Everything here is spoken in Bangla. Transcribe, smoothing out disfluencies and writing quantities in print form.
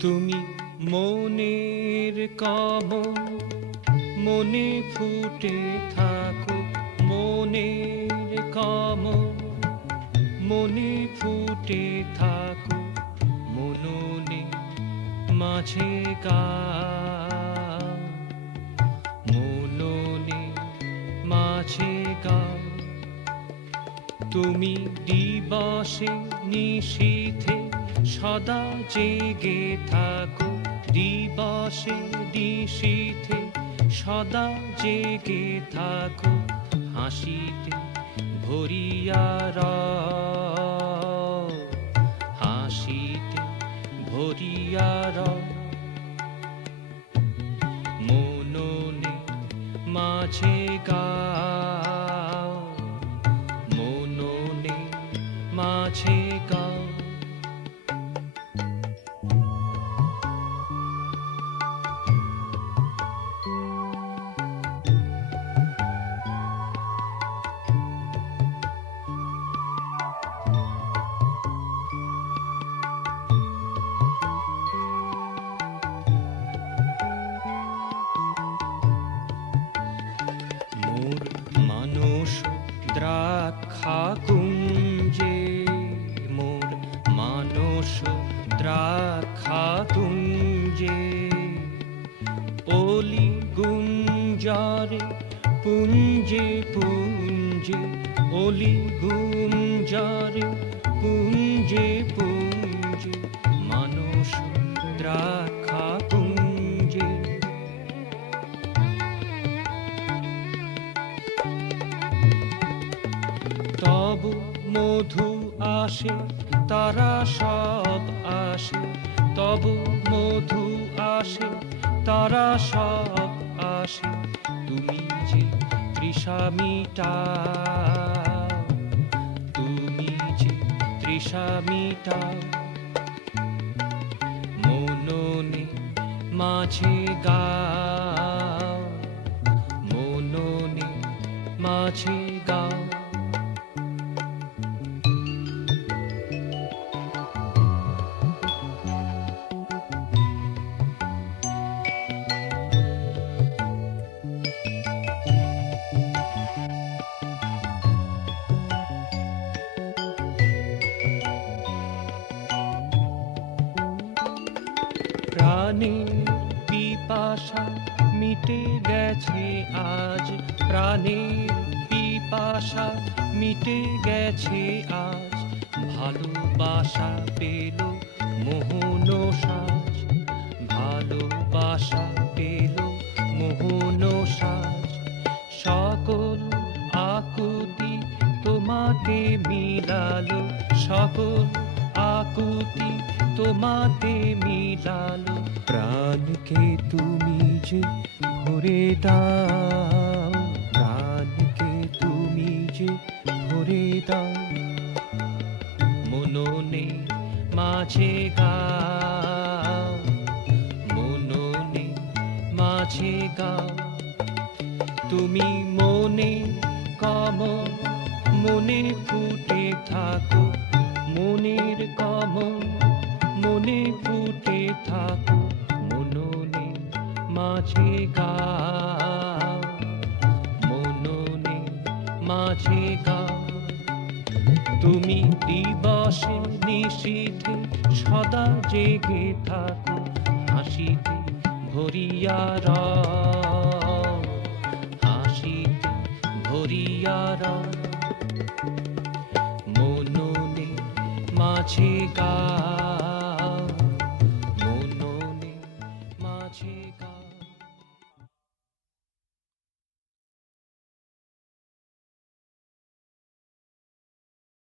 তুমি মনের কমল, মনে ফুটে থাকো। মনের কমল, মনে ফুটে থাকো। মননে মাঝে গাও, মননে মাঝে গাও। তুমি দিবসে নিশীথে সদা জেগে থাকো। দিবসে নিশীথে সদা জেগে থাকো। হাসিতে ভরিয়া রও, হাসিতে ভরিয়া রও। মননে মাঝে গাও, মননে মাঝে গাও। মোর মানস দ্রাক্ষা কুঞ্জে, মোর মানস দ্রাক্ষা কুঞ্জে। অলি গুঞ্জারে পুঞ্জে পুঞ্জে, অলি গুঞ্জারে পুঞ্জে পুঞ্জে। মানস দ্রাক্ষা কুঞ্জে। তব মধু আসে, তারা সব আসে। তব মধু আসে, তারা সব আসে। তুমি যে তৃষা মিটাও, তুমি যে তৃষা মিটাও। মননে মাঝে গাও, মননে মাঝে গাও। প্রাণের পিপাসা মিটে গেছে আজ, প্রাণের পিপাসা মিটে গেছে আজ। ভালোবাসা পেল মোহন সাজ, ভালোবাসা পেল মোহন সাজ। সকল আকুতি তোমাতে মিলালো, সকল আকুতি তোমাতে মিলালো। প্রাণকে তুমি যে ভরে দাও, প্রাণকে তুমি যে ভরে দাও। মননে মাঝে গাও, মননে মাঝে গাও। তুমি মনে কমল, মনে ফুটে থাকো। মনের কমল, মনে ফুটে থাকো। মননে মাঝে গাও, মননে মাঝে গাও। তুমি দিবসে নিশীথে সদা জেগে থাকো। হাসিতে ভরিয়া রও, হাসিতে ভরিয়া রও। মননে মাঝে গাও।